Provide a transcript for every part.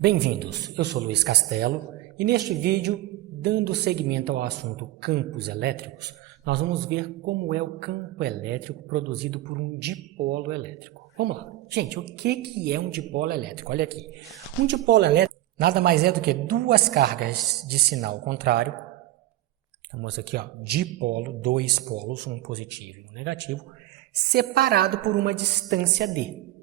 Bem-vindos, eu sou Luiz Castelo e neste vídeo, dando seguimento ao assunto campos elétricos, nós vamos ver como é o campo elétrico produzido por um dipolo elétrico. Vamos lá. Gente, o que é um dipolo elétrico? Olha aqui. Um dipolo elétrico nada mais é do que duas cargas de sinal contrário. Estamos aqui, ó, dipolo, dois polos, um positivo e um negativo, separado por uma distância d.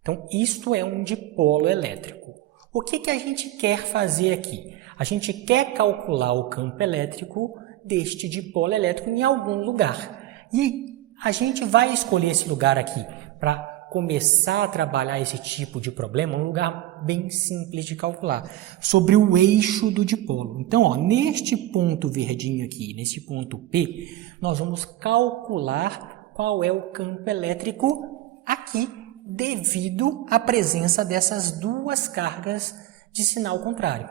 Então, isto é um dipolo elétrico. O que a gente quer fazer aqui? A gente quer calcular o campo elétrico deste dipolo elétrico em algum lugar. E a gente vai escolher esse lugar aqui para começar a trabalhar esse tipo de problema, um lugar bem simples de calcular, sobre o eixo do dipolo. Então, ó, neste ponto verdinho aqui, nesse ponto P, nós vamos calcular qual é o campo elétrico aqui, devido à presença dessas duas cargas de sinal contrário.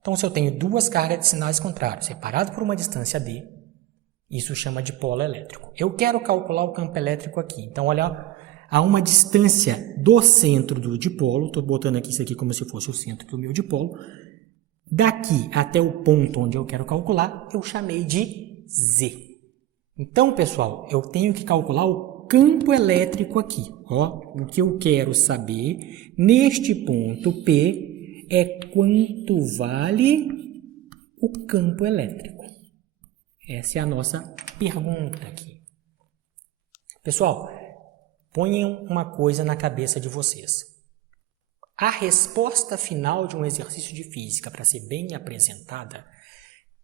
Então, se eu tenho duas cargas de sinais contrários separadas por uma distância d, isso chama de polo elétrico. Eu quero calcular o campo elétrico aqui. Então, olha, a uma distância do centro do dipolo, estou botando aqui isso aqui como se fosse o centro do meu dipolo, daqui até o ponto onde eu quero calcular, eu chamei de z. Então, pessoal, eu tenho que calcular o campo elétrico aqui. Ó, o que eu quero saber neste ponto P é quanto vale o campo elétrico. Essa é a nossa pergunta aqui. Pessoal, ponham uma coisa na cabeça de vocês. A resposta final de um exercício de física, para ser bem apresentada,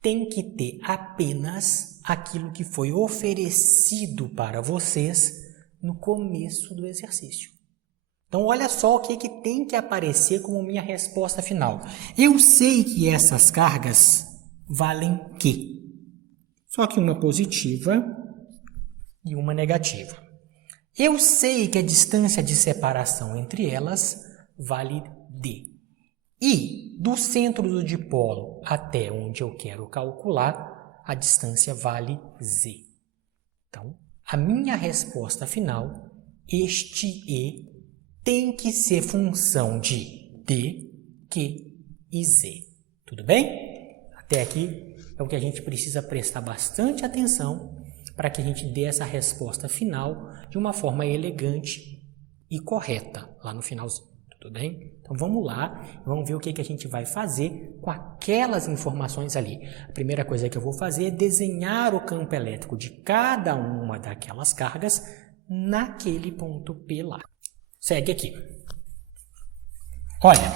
tem que ter apenas aquilo que foi oferecido para vocês no começo do exercício. Então, olha só o que tem que aparecer como minha resposta final. Eu sei que essas cargas valem Q. Só que uma positiva e uma negativa. Eu sei que a distância de separação entre elas vale D. E do centro do dipolo até onde eu quero calcular, a distância vale Z. Então, a minha resposta final, este E, tem que ser função de D, Q e Z. Tudo bem? Até aqui é o que a gente precisa prestar bastante atenção para que a gente dê essa resposta final de uma forma elegante e correta lá no finalzinho. Tudo bem? Então, vamos lá, vamos ver o que a gente vai fazer com aquelas informações ali. A primeira coisa que eu vou fazer é desenhar o campo elétrico de cada uma daquelas cargas naquele ponto P lá. Segue aqui. Olha,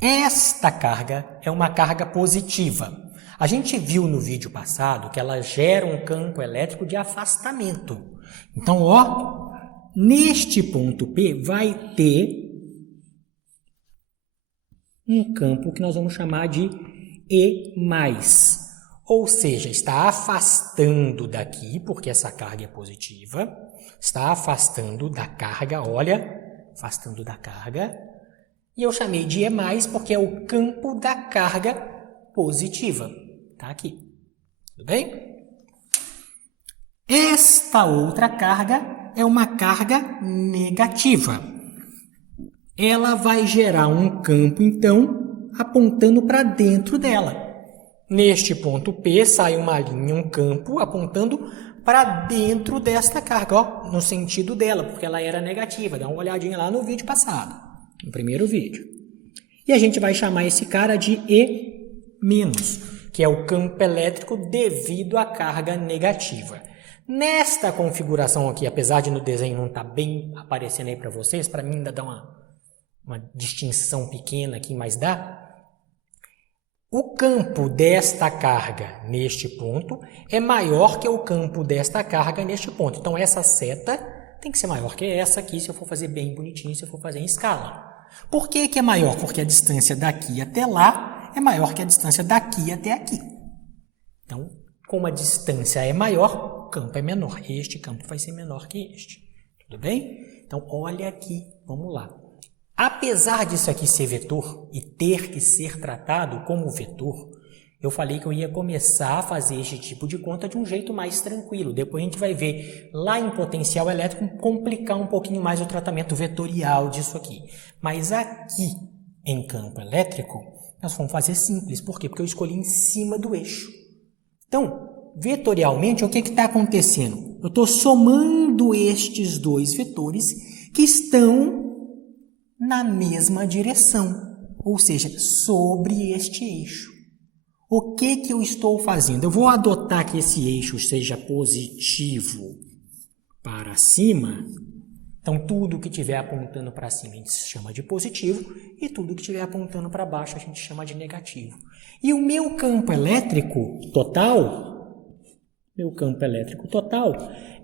esta carga é uma carga positiva. A gente viu no vídeo passado que ela gera um campo elétrico de afastamento. Então, ó, neste ponto P vai ter um campo que nós vamos chamar de E+. Ou seja, está afastando daqui, porque essa carga é positiva, está afastando da carga, olha, afastando da carga, e eu chamei de E+, porque é o campo da carga positiva. Está aqui. Tudo bem? Esta outra carga é uma carga negativa. Ela vai gerar um campo, então, apontando para dentro dela. Neste ponto P, sai uma linha, um campo, apontando para dentro desta carga, ó, no sentido dela, porque ela era negativa. Dá uma olhadinha lá no vídeo passado, no primeiro vídeo. E a gente vai chamar esse cara de E-, que é o campo elétrico devido à carga negativa. Nesta configuração aqui, apesar de no desenho não estar bem aparecendo aí para vocês, para mim ainda dá uma distinção pequena aqui, mas dá. O campo desta carga neste ponto é maior que o campo desta carga neste ponto. Então, essa seta tem que ser maior que essa aqui, se eu for fazer bem bonitinho, se eu for fazer em escala. Por que é maior? Porque a distância daqui até lá é maior que a distância daqui até aqui. Então, como a distância é maior, o campo é menor. Este campo vai ser menor que este. Tudo bem? Então, olha aqui, vamos lá. Apesar disso aqui ser vetor e ter que ser tratado como vetor, eu falei que eu ia começar a fazer este tipo de conta de um jeito mais tranquilo. Depois a gente vai ver lá em potencial elétrico complicar um pouquinho mais o tratamento vetorial disso aqui. Mas aqui, em campo elétrico, nós vamos fazer simples. Por quê? Porque eu escolhi em cima do eixo. Então, vetorialmente, o que está acontecendo? Eu estou somando estes dois vetores que estão na mesma direção, ou seja, sobre este eixo. O que eu estou fazendo? Eu vou adotar que esse eixo seja positivo para cima. Então, tudo que estiver apontando para cima a gente chama de positivo e tudo que estiver apontando para baixo a gente chama de negativo. E o meu campo elétrico total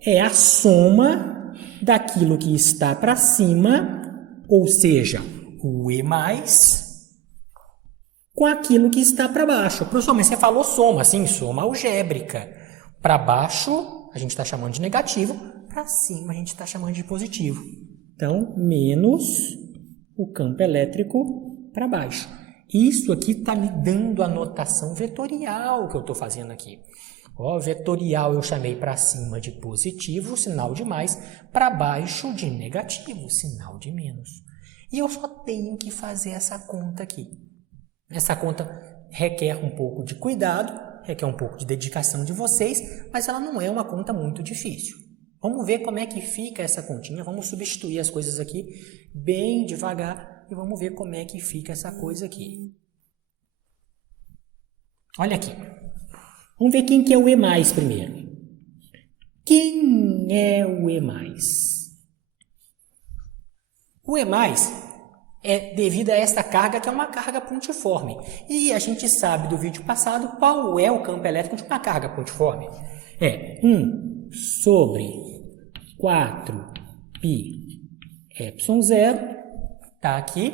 é a soma daquilo que está para cima, ou seja, o E+, com aquilo que está para baixo. Professor, mas você falou soma, sim, soma algébrica. Para baixo a gente está chamando de negativo, para cima a gente está chamando de positivo. Então, menos o campo elétrico para baixo. Isso aqui está me dando a notação vetorial que eu estou fazendo aqui. Ó, vetorial eu chamei para cima de positivo, sinal de mais, para baixo de negativo, sinal de menos. E eu só tenho que fazer essa conta aqui. Essa conta requer um pouco de cuidado, requer um pouco de dedicação de vocês, mas ela não é uma conta muito difícil. Vamos ver como é que fica essa continha, vamos substituir as coisas aqui bem devagar e vamos ver como é que fica essa coisa aqui. Olha aqui. Vamos ver quem que é o E+ primeiro. Quem é o E+? O E+ é devido a esta carga, que é uma carga pontiforme. E a gente sabe do vídeo passado qual é o campo elétrico de uma carga pontiforme. É 1 sobre 4πε0, está aqui,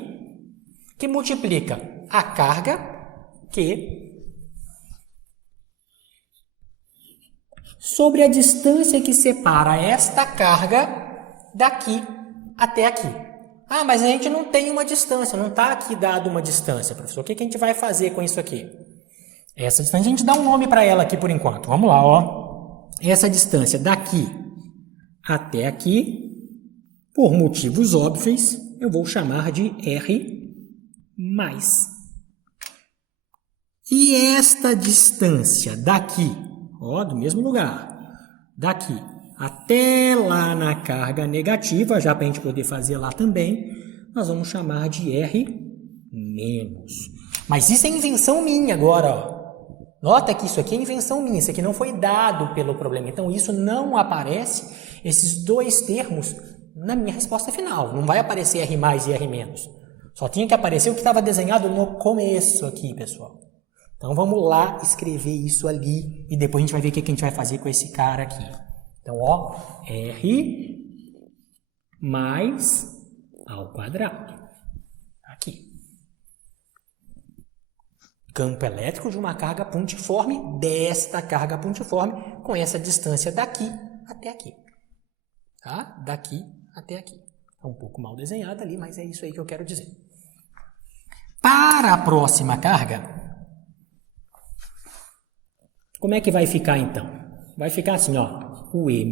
que multiplica a carga Q sobre a distância que separa esta carga daqui até aqui. Ah, mas a gente não tem uma distância, não está aqui dado uma distância, professor. O que a gente vai fazer com isso aqui? Essa distância, a gente dá um nome para ela aqui por enquanto. Vamos lá, ó. Essa distância daqui até aqui, por motivos óbvios, eu vou chamar de R+. E esta distância daqui, ó, do mesmo lugar, daqui até lá na carga negativa, já para a gente poder fazer lá também, nós vamos chamar de R-. Mas isso é invenção minha agora, ó. Nota que isso aqui é invenção minha, isso aqui não foi dado pelo problema. Então, isso não aparece, esses dois termos, na minha resposta final. Não vai aparecer R+ e R-. Só tinha que aparecer o que estava desenhado no começo aqui, pessoal. Então, vamos lá escrever isso ali e depois a gente vai ver o que a gente vai fazer com esse cara aqui. Então, ó, R ao quadrado. Aqui. Campo elétrico de uma carga pontiforme, desta carga pontiforme, com essa distância daqui até aqui. Tá? Daqui até aqui. É um pouco mal desenhado ali, mas é isso aí que eu quero dizer. Para a próxima carga, como é que vai ficar então? Vai ficar assim, ó. O E-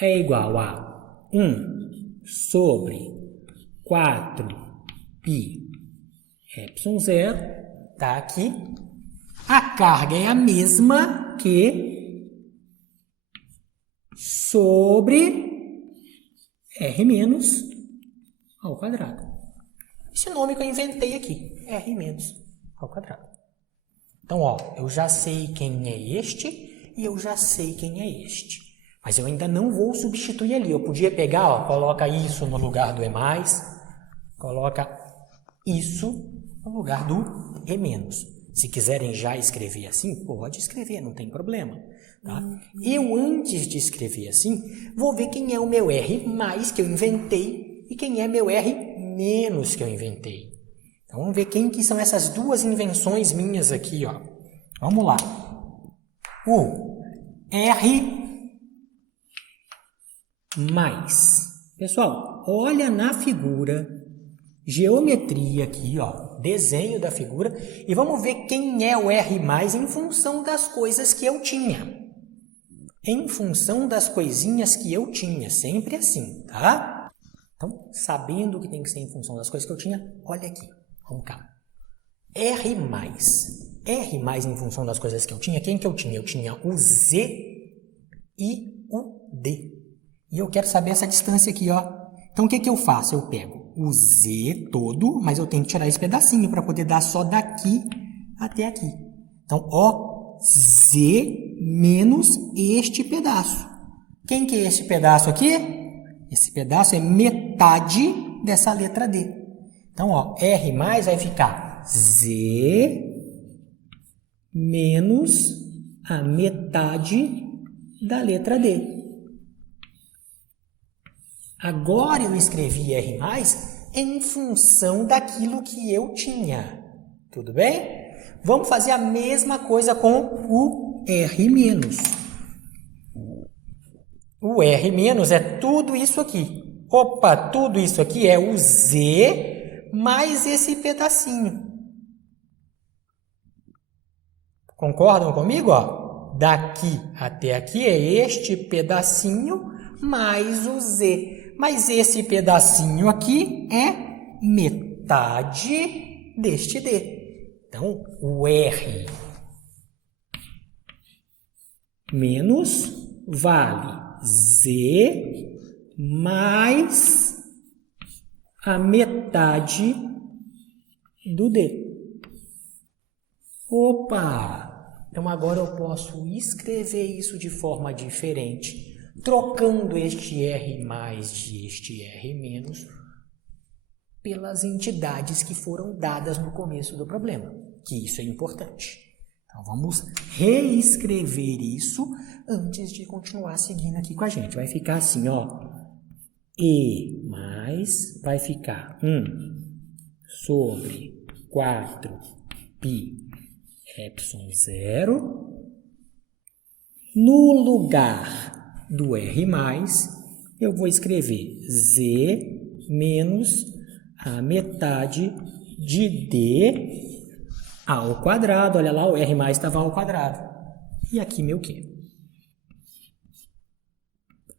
é igual a 1 sobre 4πε0, tá aqui. A carga é a mesma que sobre R- ao quadrado. Esse nome que eu inventei aqui, R- ao quadrado. Então, ó, eu já sei quem é este e eu já sei quem é este. Mas eu ainda não vou substituir ali. Eu podia pegar, ó, coloca isso no lugar do E+, coloca isso no lugar do E-. Se quiserem já escrever assim, pode escrever, não tem problema. Tá? Eu, antes de escrever assim, vou ver quem é o meu R+ que eu inventei e quem é meu R- que eu inventei. Então, vamos ver quem que são essas duas invenções minhas aqui, ó. Vamos lá. O R+. Pessoal, olha na figura, geometria aqui, ó, desenho da figura, e vamos ver quem é o R+ em função das coisas que eu tinha. Em função das coisinhas que eu tinha, sempre assim, tá? Então, sabendo que tem que ser em função das coisas que eu tinha, olha aqui, vamos cá. R mais em função das coisas que eu tinha, quem que eu tinha? Eu tinha o Z e o D. E eu quero saber essa distância aqui, ó. Então, o que que eu faço? Eu pego o Z todo, mas eu tenho que tirar esse pedacinho para poder dar só daqui até aqui. Então, ó, Z menos este pedaço. Quem que é este pedaço aqui? Esse pedaço é metade dessa letra D. Então, ó, R mais vai ficar Z menos a metade da letra D. Agora eu escrevi R mais em função daquilo que eu tinha. Tudo bem? Vamos fazer a mesma coisa com o R menos. O R menos é tudo isso aqui. Opa, tudo isso aqui é o Z mais esse pedacinho. Concordam comigo? Ó? Daqui até aqui é este pedacinho mais o Z. Mas esse pedacinho aqui é metade deste D. Então, o R menos vale Z mais a metade do D. Opa! Então, agora eu posso escrever isso de forma diferente, trocando este R mais de este R menos pelas entidades que foram dadas no começo do problema, que isso é importante. Então, vamos reescrever isso antes de continuar seguindo aqui com a gente. Vai ficar assim, ó. E mais vai ficar 1 sobre 4π epsilon zero. No lugar do R mais, eu vou escrever Z menos a metade de D ao quadrado. Olha lá, o R mais estava ao quadrado. E aqui meu quê?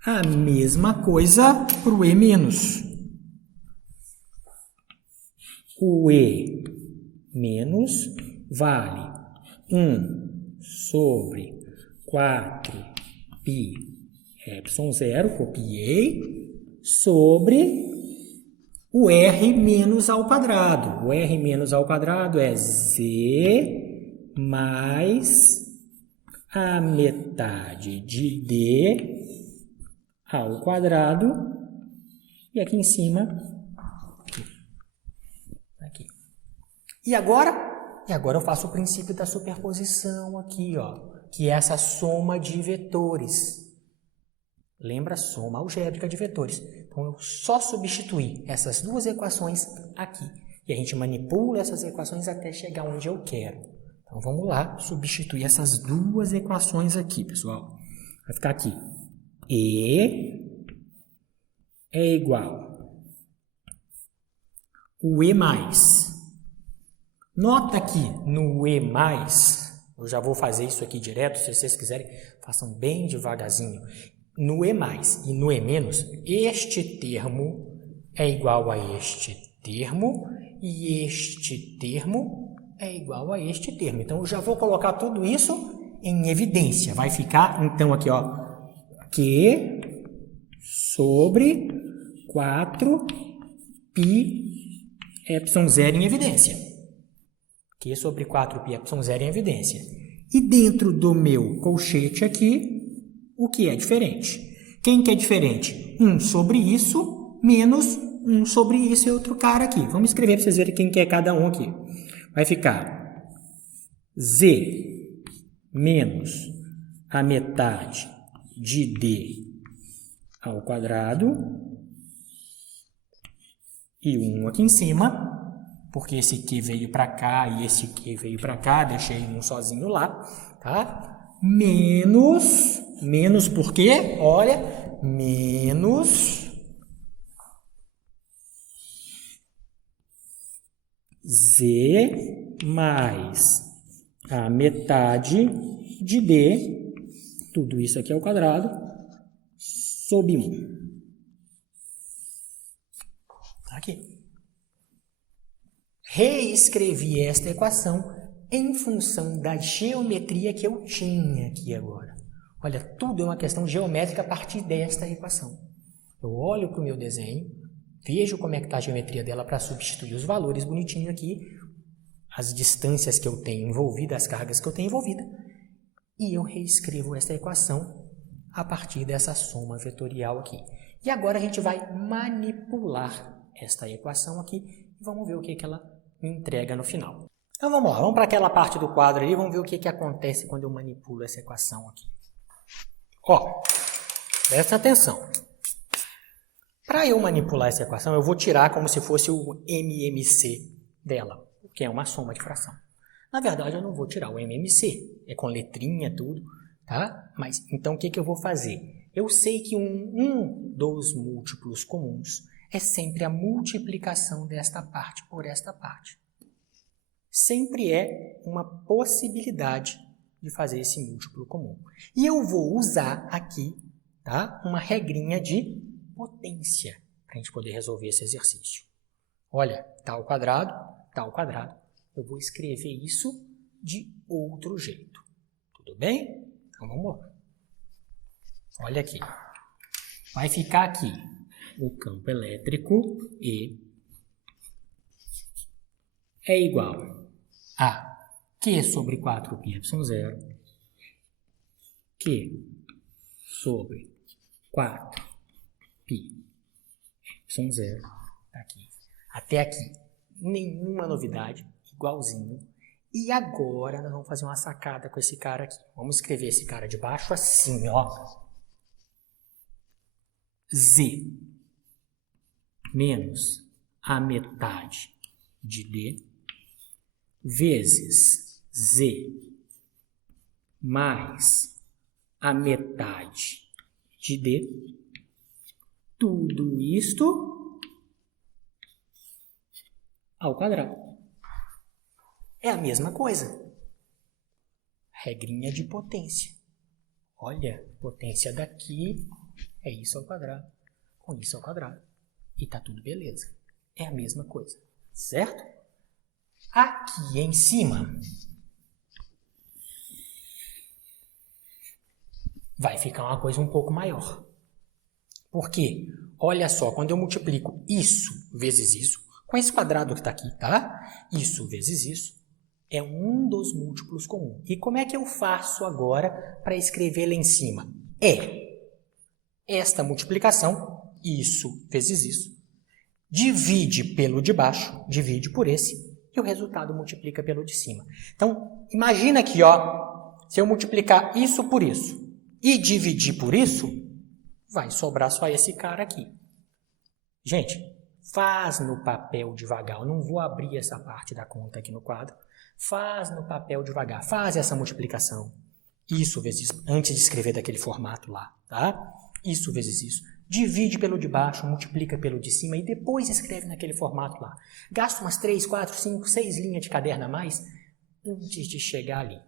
A mesma coisa para o E menos. O E menos vale 1 sobre 4π epsilon zero, copiei, sobre o R menos ao quadrado. O R menos ao quadrado é Z mais a metade de D ao quadrado. E aqui em cima, aqui. E agora eu faço o princípio da superposição aqui, ó, que é essa soma de vetores. Lembra? Soma algébrica de vetores. Então, eu só substituir essas duas equações aqui. E a gente manipula essas equações até chegar onde eu quero. Então, vamos lá substituir essas duas equações aqui, pessoal. Vai ficar aqui. E é igual. O E mais. Nota que no E mais, eu já vou fazer isso aqui direto, se vocês quiserem, façam bem devagarzinho. No E mais e no E menos, este termo é igual a este termo e este termo é igual a este termo. Então, eu já vou colocar tudo isso em evidência. Vai ficar, então, aqui, ó, Q sobre 4π epsilon zero em evidência. Q sobre 4π epsilon zero em evidência. E dentro do meu colchete aqui, o que é diferente? Quem que é diferente? 1 sobre isso, menos 1 sobre isso e outro cara aqui. Vamos escrever para vocês verem quem que é cada um aqui. Vai ficar Z menos a metade de D ao quadrado e 1 aqui em cima, porque esse Q veio para cá e esse Q veio para cá, deixei um sozinho lá, tá? Menos por quê? Olha, menos Z mais a metade de D, tudo isso aqui ao quadrado, sobre 1. Aqui. Reescrevi esta equação em função da geometria que eu tinha aqui agora. Olha, tudo é uma questão geométrica a partir desta equação. Eu olho para o meu desenho, vejo como é que está a geometria dela para substituir os valores bonitinhos aqui, as distâncias que eu tenho envolvida, as cargas que eu tenho envolvida, e eu reescrevo esta equação a partir dessa soma vetorial aqui. E agora a gente vai manipular esta equação aqui e vamos ver o que ela me entrega no final. Então vamos lá, vamos para aquela parte do quadro ali, vamos ver o que acontece quando eu manipulo essa equação aqui. Ó, presta atenção. Para eu manipular essa equação, eu vou tirar como se fosse o MMC dela, que é uma soma de fração. Na verdade, eu não vou tirar o MMC, é com letrinha, tudo, tá? Mas, então, o que eu vou fazer? Eu sei que um dos múltiplos comuns é sempre a multiplicação desta parte por esta parte. Sempre é uma possibilidade de fazer esse múltiplo comum. E eu vou usar aqui, tá, uma regrinha de potência para a gente poder resolver esse exercício. Olha, tá ao quadrado, eu vou escrever isso de outro jeito. Tudo bem? Então vamos lá. Olha aqui. Vai ficar aqui o campo elétrico E é igual a Q sobre 4πε0, Q sobre 4πε0, aqui. Até aqui, nenhuma novidade, igualzinho. E agora nós vamos fazer uma sacada com esse cara aqui. Vamos escrever esse cara de baixo assim, ó. Z menos a metade de D vezes Z mais a metade de D, tudo isto ao quadrado. É a mesma coisa. Regrinha de potência. Olha, potência daqui é isso ao quadrado, com isso ao quadrado. E tá tudo beleza. É a mesma coisa, certo? Aqui em cima vai ficar uma coisa um pouco maior. Por quê? Olha só, quando eu multiplico isso vezes isso, com esse quadrado que está aqui, tá? Isso vezes isso, é um dos múltiplos comuns. E como é que eu faço agora para escrever lá em cima? É esta multiplicação, isso vezes isso, divide pelo de baixo, divide por esse, e o resultado multiplica pelo de cima. Então, imagina aqui, ó, se eu multiplicar isso por isso e dividir por isso, vai sobrar só esse cara aqui. Gente, faz no papel devagar. Eu não vou abrir essa parte da conta aqui no quadro. Faz no papel devagar. Faz essa multiplicação. Isso vezes isso, antes de escrever daquele formato lá, tá? Isso vezes isso. Divide pelo de baixo, multiplica pelo de cima e depois escreve naquele formato lá. Gasta umas 3, 4, 5, 6 linhas de caderno a mais antes de chegar ali.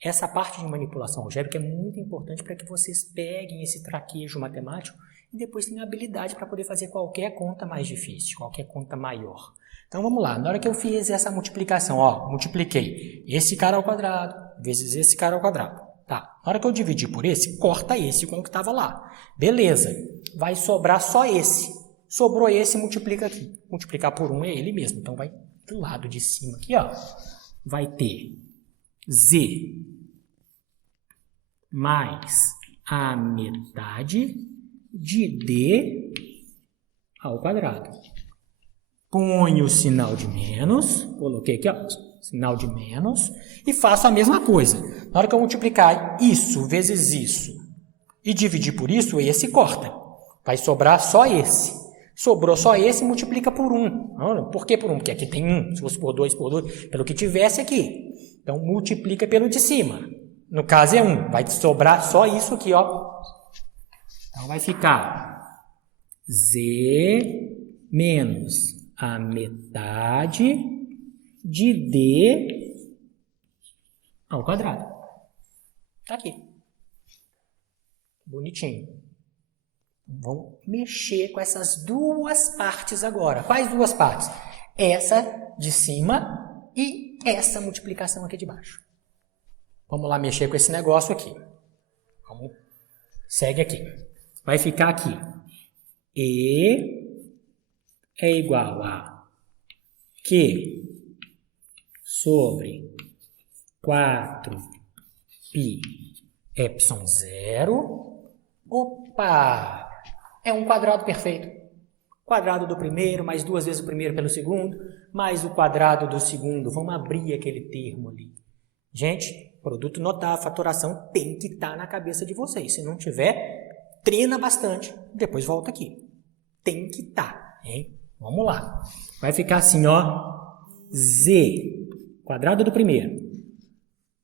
Essa parte de manipulação algébrica é muito importante para que vocês peguem esse traquejo matemático e depois tenham habilidade para poder fazer qualquer conta mais difícil, qualquer conta maior. Então vamos lá, na hora que eu fiz essa multiplicação, ó, multipliquei esse cara ao quadrado vezes esse cara ao quadrado. Tá, na hora que eu dividir por esse, corta esse com o que estava lá. Beleza, vai sobrar só esse. Sobrou esse, multiplica aqui. Multiplicar por 1 é ele mesmo, então vai do lado de cima aqui, ó. Vai ter Z mais a metade de D ao quadrado. Ponho o sinal de menos, coloquei aqui, ó, sinal de menos, e faço a mesma coisa. Na hora que eu multiplicar isso vezes isso e dividir por isso, esse corta. Vai sobrar só esse. Sobrou só esse, multiplica por 1. Por que por 1? Porque aqui tem 1. Se fosse por 2, pelo que tivesse aqui. Então, multiplica pelo de cima. No caso é 1. Vai sobrar só isso aqui, ó. Então, vai ficar Z menos a metade de D ao quadrado. Tá aqui. Bonitinho. Vamos mexer com essas duas partes agora. Quais duas partes? Essa de cima e essa multiplicação aqui de baixo. Vamos lá mexer com esse negócio aqui. Vamos. Segue aqui. Vai ficar aqui. E é igual a Q sobre 4π epsilon zero. Opa! É um quadrado perfeito. Quadrado do primeiro, mais duas vezes o primeiro pelo segundo, mais o quadrado do segundo. Vamos abrir aquele termo ali. Gente, produto notável, fatoração tem que estar na cabeça de vocês. Se não tiver, treina bastante. Depois volta aqui. Tem que estar, hein? Vamos lá. Vai ficar assim, ó. Z, quadrado do primeiro,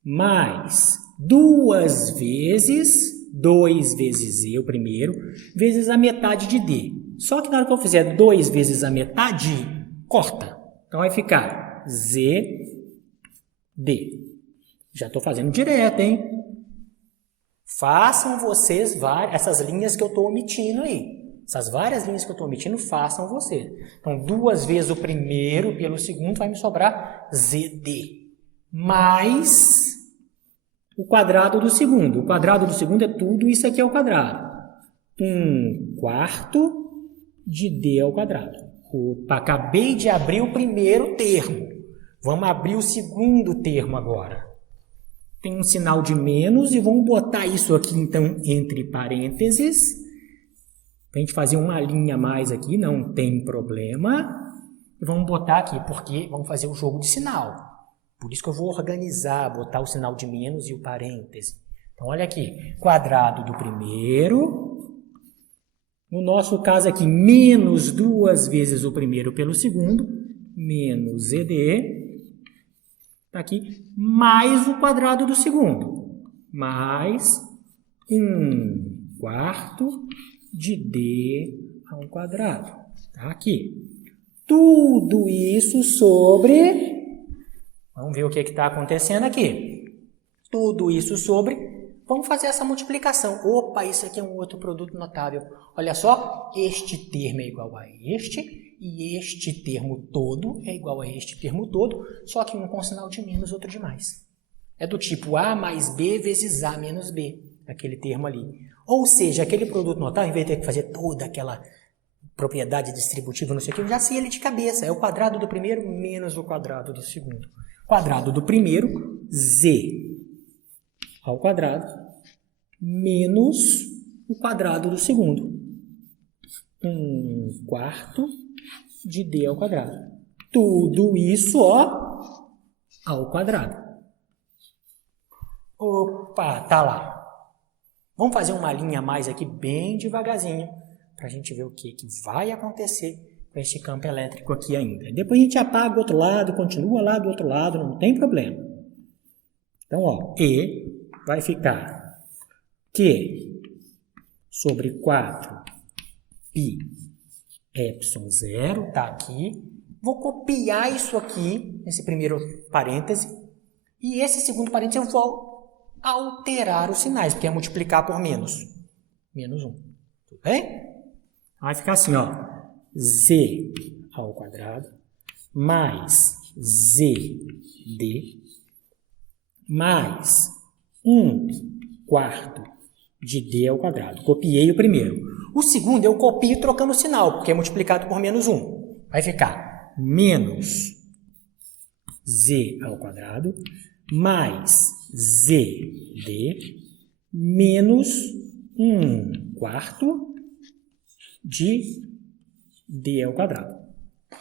mais duas vezes 2 vezes Z, o primeiro, vezes a metade de D. Só que na hora que eu fizer 2 vezes a metade, corta. Então vai ficar ZD. Já estou fazendo direto, hein? Façam vocês essas linhas que eu estou omitindo aí. Essas várias linhas que eu estou omitindo, façam vocês. Então, 2 vezes o primeiro pelo segundo vai me sobrar ZD. Mais o quadrado do segundo. O quadrado do segundo é tudo isso aqui ao quadrado. 1/4 de D ao quadrado. Opa, acabei de abrir o primeiro termo. Vamos abrir o segundo termo agora. Tem um sinal de menos e vamos botar isso aqui, então, entre parênteses. Para a gente fazer uma linha a mais aqui, não tem problema. E vamos botar aqui, porque vamos fazer o jogo de sinal. Por isso que eu vou organizar, botar o sinal de menos e o parêntese. Então, olha aqui. Quadrado do primeiro. No nosso caso aqui, menos 2 vezes o primeiro pelo segundo. Menos ZD. Está aqui. Mais o quadrado do segundo. Mais 1/4 de D ao quadrado. Está aqui. Tudo isso sobre... Vamos ver o que está acontecendo aqui. Tudo isso sobre... Vamos fazer essa multiplicação. Opa, isso aqui é um outro produto notável. Olha só, este termo é igual a este, e este termo todo é igual a este termo todo, só que um com sinal de menos, outro de mais. É do tipo A mais B vezes A menos B, aquele termo ali. Ou seja, aquele produto notável, em vez de ter que fazer toda aquela propriedade distributiva, não sei o que, eu já sei ele de cabeça. É o quadrado do primeiro menos o quadrado do segundo. Quadrado do primeiro, Z ao quadrado, menos o quadrado do segundo. 1/4 de D ao quadrado. Tudo isso, ó, ao quadrado. Opa, tá lá. Vamos fazer uma linha a mais aqui bem devagarzinho, para a gente ver o que vai acontecer com este campo elétrico aqui ainda. Depois a gente apaga o outro lado, continua lá do outro lado, não tem problema. Então, ó, E vai ficar Q sobre 4π epsilon zero, tá aqui. Vou copiar isso aqui, esse primeiro parêntese, e esse segundo parêntese eu vou alterar os sinais, porque é multiplicar por menos. Menos 1. Tudo bem? Vai ficar assim, ó. Z ao quadrado mais ZD mais 1/4 de D ao quadrado. Copiei o primeiro. O segundo eu copio trocando o sinal, porque é multiplicado por menos 1. Vai ficar menos Z ao quadrado mais ZD menos 1/4 de D ao quadrado.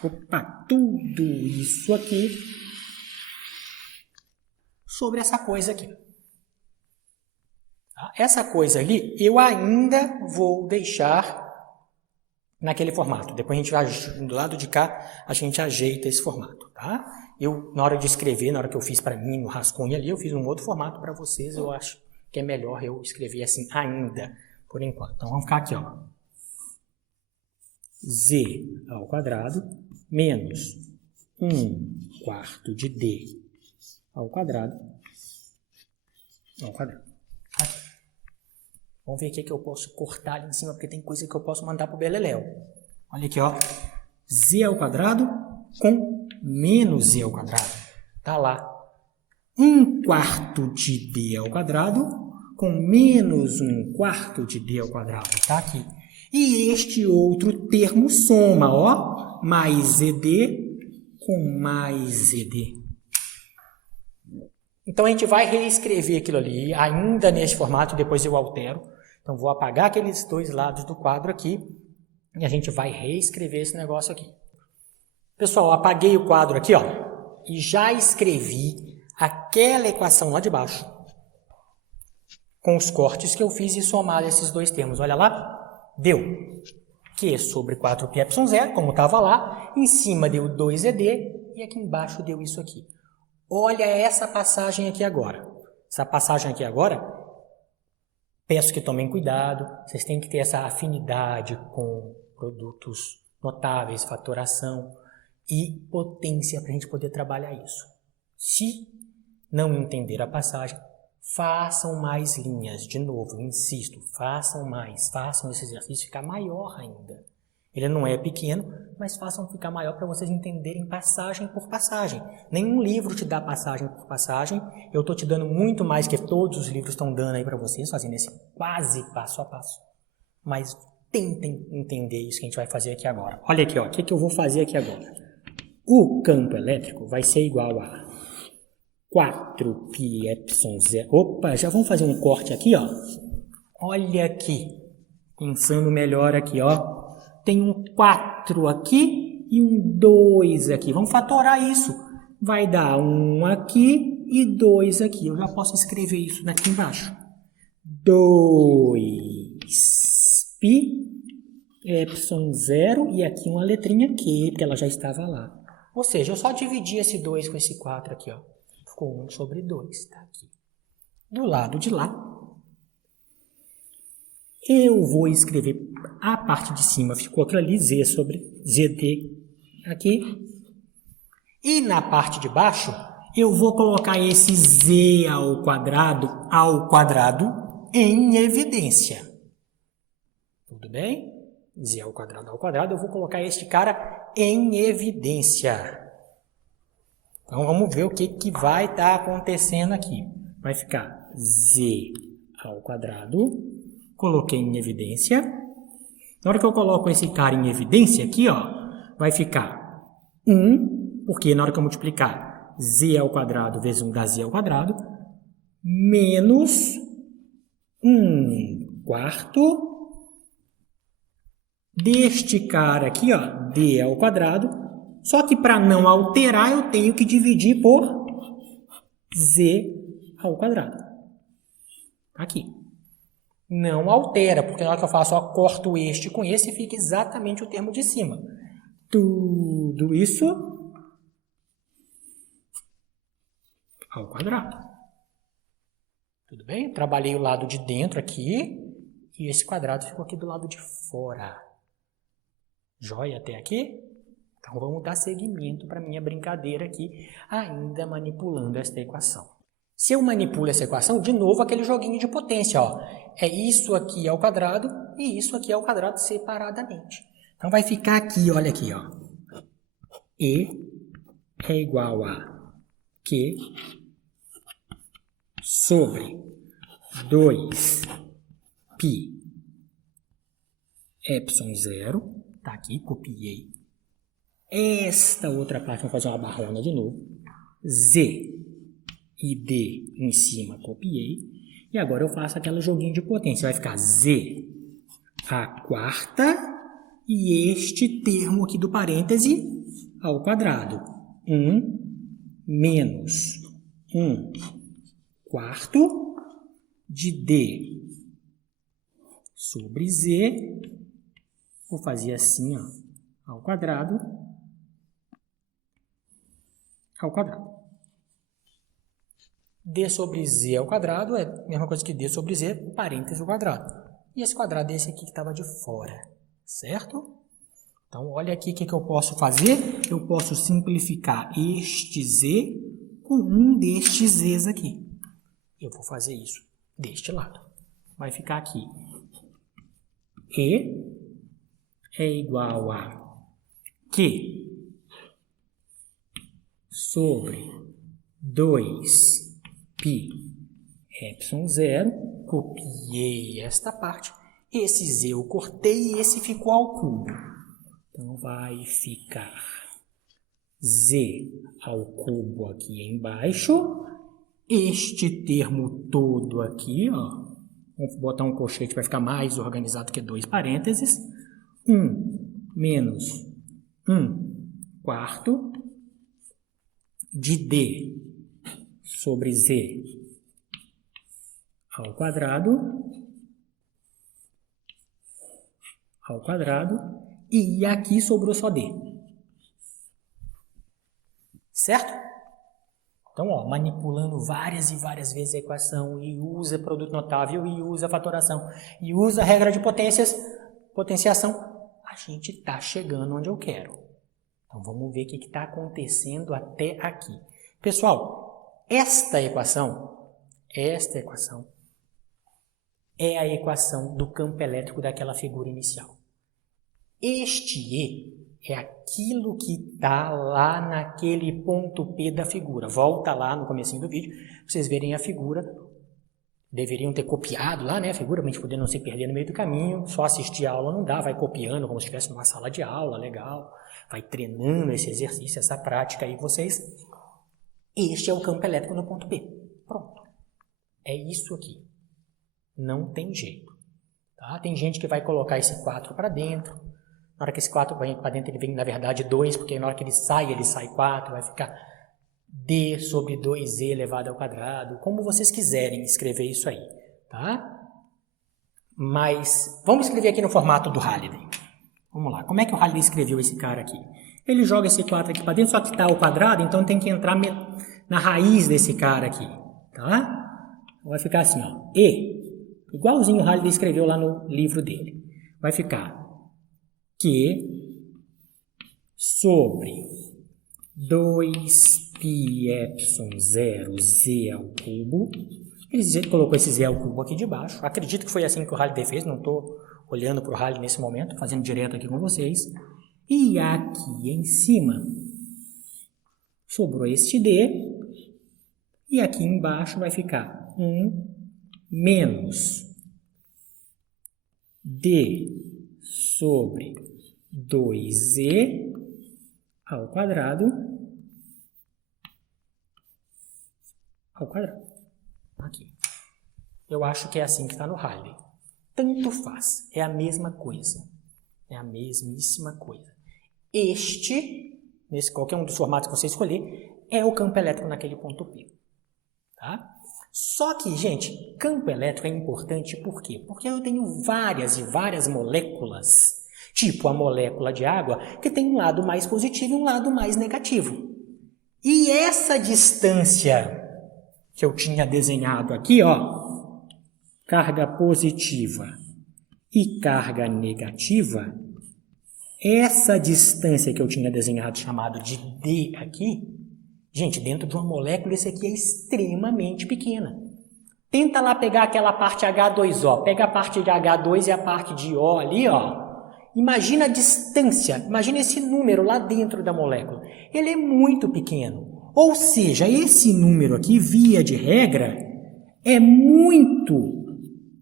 Opa, tudo isso aqui sobre essa coisa aqui. Tá? Essa coisa ali eu ainda vou deixar naquele formato. Depois a gente vai, do lado de cá, a gente ajeita esse formato. Tá? Eu, na hora de escrever, na hora que eu fiz para mim no rascunho ali, eu fiz um outro formato para vocês. Eu acho que é melhor eu escrever assim ainda, por enquanto. Então vamos ficar aqui, ó. Z ao quadrado menos 1/4 de D ao quadrado. Vamos ver o que eu posso cortar ali em cima, porque tem coisa que eu posso mandar para o beleléu. Olha aqui, ó. Z ao quadrado com menos Z ao quadrado. Tá lá. 1/4 de D ao quadrado com menos 1/4 de D ao quadrado. Tá aqui. E este outro termo soma, ó. Mais ZD com mais ZD. Então, a gente vai reescrever aquilo ali, ainda nesse formato, depois eu altero. Então, vou apagar aqueles dois lados do quadro aqui e a gente vai reescrever esse negócio aqui. Pessoal, apaguei o quadro aqui, ó, e já escrevi aquela equação lá de baixo com os cortes que eu fiz e somar esses dois termos. Olha lá, deu Q sobre 4πε0, como estava lá, em cima deu 2ED e aqui embaixo deu isso aqui. Olha essa passagem aqui agora. Essa passagem aqui agora, peço que tomem cuidado, vocês têm que ter essa afinidade com produtos notáveis, fatoração e potência para a gente poder trabalhar isso. Se não entender a passagem, façam mais linhas. De novo, insisto, façam mais, façam esse exercício ficar maior ainda. Ele não é pequeno, mas façam ficar maior para vocês entenderem passagem por passagem. Nenhum livro te dá passagem por passagem. Eu estou te dando muito mais que todos os livros estão dando aí para vocês, fazendo esse quase passo a passo. Mas tentem entender isso que a gente vai fazer aqui agora. Olha aqui, ó, o que eu vou fazer aqui agora? O campo elétrico vai ser igual a 4πε0. Opa, já vamos fazer um corte aqui, ó. Olha aqui, pensando melhor aqui, ó. Tem um 4 aqui e um 2 aqui. Vamos fatorar isso. Vai dar 1 aqui e 2 aqui. Eu já posso escrever isso daqui embaixo. 2πε0 e aqui uma letrinha Q, porque ela já estava lá. Ou seja, eu só dividi esse 2 com esse 4 aqui, ó. Ficou 1 sobre 2, tá aqui. Do lado de lá, eu vou escrever a parte de cima, ficou aquilo ali, Z sobre ZD aqui. E na parte de baixo, eu vou colocar esse Z ao quadrado em evidência. Tudo bem? Z ao quadrado, eu vou colocar este cara em evidência. Então, vamos ver o que vai estar acontecendo aqui. Vai ficar Z ao quadrado. Coloquei em evidência. Na hora que eu coloco esse cara em evidência aqui, ó, vai ficar 1, porque na hora que eu multiplicar Z ao quadrado vezes 1 dá Z ao quadrado, menos 1/4 deste cara aqui, ó, D ao quadrado. Só que para não alterar, eu tenho que dividir por Z ao quadrado. Aqui. Não altera, porque na hora que eu faço, eu corto este com esse e fica exatamente o termo de cima. Tudo isso ao quadrado. Tudo bem? Trabalhei o lado de dentro aqui e esse quadrado ficou aqui do lado de fora. Joia até aqui? Então vamos dar seguimento para a minha brincadeira aqui, ainda manipulando esta equação. Se eu manipulo essa equação, de novo aquele joguinho de potência, ó. É isso aqui ao quadrado e isso aqui ao quadrado separadamente. Então vai ficar aqui, olha aqui, ó. E é igual a Q sobre 2πε0. Tá aqui, copiei. Esta outra parte, vamos fazer uma barrona de novo. Z e D em cima, copiei. E agora eu faço aquele joguinho de potência. Vai ficar Z à quarta e este termo aqui do parêntese ao quadrado. 1 menos 1/4 de D sobre Z. Vou fazer assim, ó, ao quadrado. D sobre Z ao quadrado é a mesma coisa que D sobre Z, parêntese ao quadrado. E esse quadrado é esse aqui que estava de fora, certo? Então, olha aqui o que eu posso fazer. Eu posso simplificar este Z com um destes Zs aqui. Eu vou fazer isso deste lado. vai ficar aqui. E é igual a Q sobre 2π ε0. Copiei esta parte. Esse z eu cortei e esse ficou ao cubo. Então, vai ficar z ao cubo aqui embaixo. Este termo todo aqui, ó. Vamos botar um colchete para ficar mais organizado que 2 parênteses. 1 menos 1/4 de d sobre z ao quadrado, e aqui sobrou só d. Certo? Então, ó, manipulando várias e várias vezes a equação, e usa produto notável, e usa fatoração, e usa a regra de potenciação, a gente está chegando onde eu quero. Então, vamos ver o que está acontecendo até aqui. Pessoal, esta equação é a equação do campo elétrico daquela figura inicial. Este E é aquilo que está lá naquele ponto P da figura. Volta lá no comecinho do vídeo, para vocês verem a figura. Deveriam ter copiado lá, né, a figura, para a gente poder não se perder no meio do caminho. Só assistir a aula não dá, vai copiando como se estivesse numa sala de aula, legal. Vai treinando esse exercício, essa prática aí vocês. Este é o campo elétrico no ponto P. Pronto. É isso aqui. Não tem jeito. Tá? Tem gente que vai colocar esse 4 para dentro. Na hora que esse 4 vem para dentro, ele vem, na verdade, 2, porque na hora que ele sai 4, vai ficar d sobre 2e elevado ao quadrado. Como vocês quiserem escrever isso aí, tá? Mas vamos escrever aqui no formato do Halliday. Vamos lá. Como é que o Halliday escreveu esse cara aqui? Ele joga esse 4 aqui para dentro, só que está ao quadrado, então tem que entrar na raiz desse cara aqui, tá? Vai ficar assim, ó. E, igualzinho o Halliday escreveu lá no livro dele. Vai ficar Q sobre 2πε0 z ao cubo. Ele colocou esse z ao cubo aqui de baixo. Acredito que foi assim que o Halliday fez. Não estou olhando para o Halliday nesse momento, fazendo direto aqui com vocês. E aqui em cima sobrou este d. E aqui embaixo vai ficar 1 menos d sobre 2e ao quadrado. Aqui. Eu acho que é assim que está no Halliday. Tanto faz. É a mesma coisa. É a mesmíssima coisa. Nesse qualquer um dos formatos que você escolher, é o campo elétrico naquele ponto P. Tá? Só que, gente, campo elétrico é importante por quê? Porque eu tenho várias e várias moléculas, tipo a molécula de água, que tem um lado mais positivo e um lado mais negativo. E essa distância que eu tinha desenhado aqui, ó, carga positiva e carga negativa, essa distância que eu tinha desenhado, chamado de D aqui, gente, dentro de uma molécula, isso aqui é extremamente pequena. Tenta lá pegar aquela parte H2O. Pega a parte de H2 e a parte de O ali, ó. Imagina a distância, imagina esse número lá dentro da molécula. Ele é muito pequeno. Ou seja, esse número aqui, via de regra, é muito,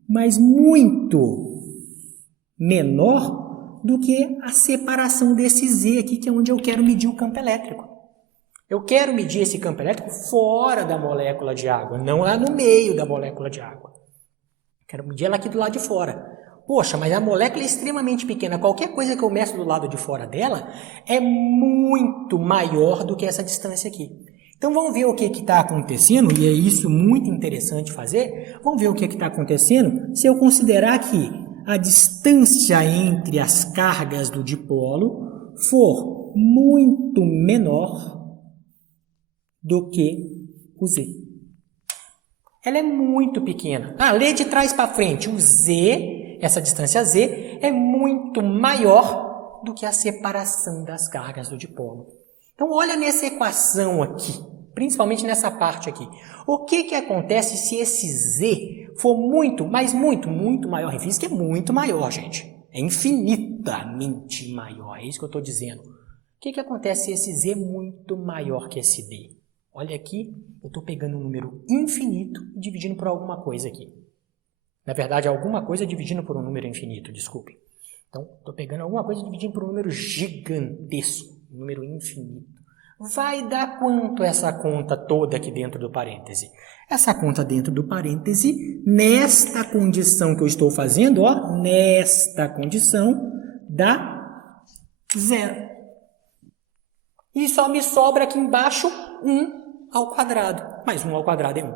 mas muito menor do que a separação desse Z aqui, que é onde eu quero medir o campo elétrico. Eu quero medir esse campo elétrico fora da molécula de água, não lá no meio da molécula de água. Quero medir ela aqui do lado de fora. Poxa, mas a molécula é extremamente pequena. Qualquer coisa que eu meço do lado de fora dela é muito maior do que essa distância aqui. Então vamos ver o que está acontecendo, e é isso muito interessante fazer. Vamos ver o que está acontecendo se eu considerar que a distância entre as cargas do dipolo for muito menor do que o Z. Ela é muito pequena. Lê de trás para frente. O Z, essa distância Z, é muito maior do que a separação das cargas do dipolo. Então, olha nessa equação aqui. principalmente nessa parte aqui. O que acontece se esse Z for muito, mas muito maior? Em física é muito maior, gente. É infinitamente maior, é isso que eu estou dizendo. O que acontece se esse Z é muito maior que esse D? Olha aqui, eu estou pegando um número infinito e dividindo por alguma coisa aqui. Na verdade, alguma coisa dividindo por um número infinito, desculpe. Então, estou pegando alguma coisa e dividindo por um número gigantesco, um número infinito. Vai dar quanto essa conta toda aqui dentro do parêntese? Essa conta dentro do parêntese, nesta condição que eu estou fazendo, ó, nesta condição, dá 0. E só me sobra aqui embaixo 1 ao quadrado. Mas 1 ao quadrado é 1.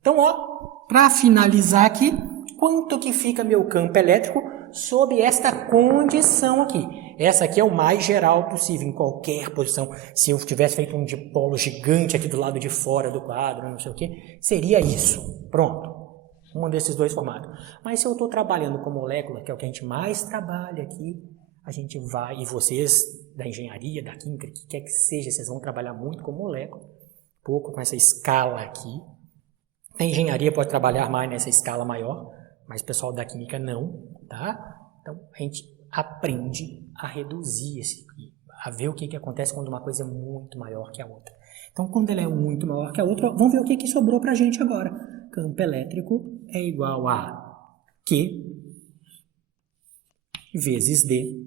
Então, ó, para finalizar aqui, quanto que fica meu campo elétrico sob esta condição aqui? Essa aqui é o mais geral possível, em qualquer posição. Se eu tivesse feito um dipolo gigante aqui do lado de fora do quadro, não sei o que, seria isso. Pronto. Um desses dois formatos. Mas se eu estou trabalhando com molécula, que é o que a gente mais trabalha aqui, a gente vai, e vocês da engenharia, da química, que quer que seja, vocês vão trabalhar muito com molécula, pouco com essa escala aqui. A engenharia pode trabalhar mais nessa escala maior, mas o pessoal da química não, tá? Então, a gente aprende a reduzir esse, a ver o que acontece quando uma coisa é muito maior que a outra. Então, quando ela é muito maior que a outra, vamos ver o que sobrou para a gente agora. Campo elétrico é igual a Q vezes D,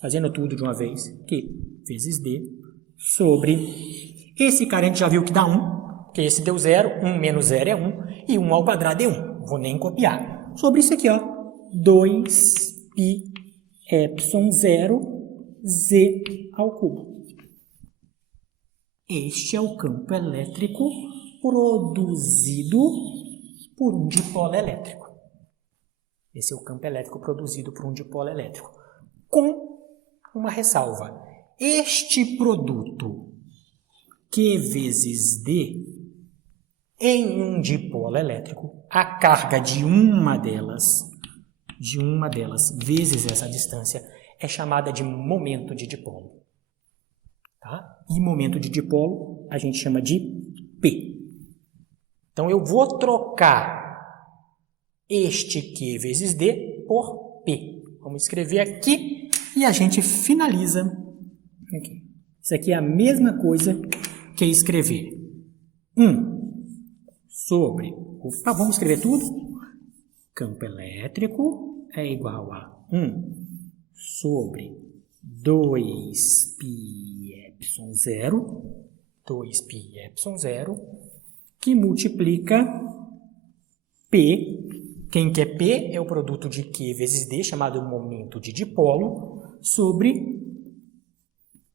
fazendo tudo de uma vez, Q vezes D, sobre... Esse cara a gente já viu que dá 1, porque esse deu 0, 1 menos 0 é 1, e 1 ao quadrado é 1. Não vou nem copiar. Sobre isso aqui, ó, 2π epsilon 0 z ao cubo. Este é o campo elétrico produzido por um dipolo elétrico. Esse é o campo elétrico produzido por um dipolo elétrico. Com uma ressalva. Este produto Q vezes D, em um dipolo elétrico, a carga de uma delas vezes essa distância é chamada de momento de dipolo. Tá? E momento de dipolo a gente chama de P. Então eu vou trocar este Q vezes D por P. Vamos escrever aqui e a gente finaliza aqui. Isso aqui é a mesma coisa que escrever 1 sobre... vamos escrever tudo? Campo elétrico é igual a 1 sobre 2π epsilon 0, 2π epsilon 0, que multiplica P. Quem que é P? É o produto de Q vezes D, chamado momento de dipolo, sobre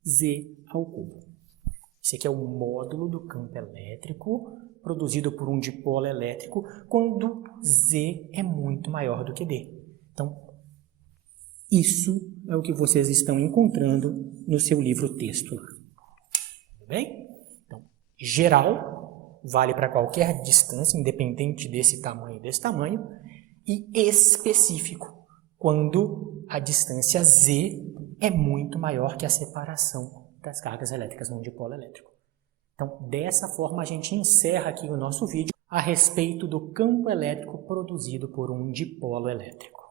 Z ao cubo. Esse aqui é o módulo do campo elétrico produzido por um dipolo elétrico quando Z é muito maior do que D. Então, isso é o que vocês estão encontrando no seu livro-texto. Tudo bem? Então, geral, vale para qualquer distância, independente desse tamanho, e específico, quando a distância Z é muito maior que a separação das cargas elétricas num dipolo elétrico. Então, dessa forma, a gente encerra aqui o nosso vídeo a respeito do campo elétrico produzido por um dipolo elétrico.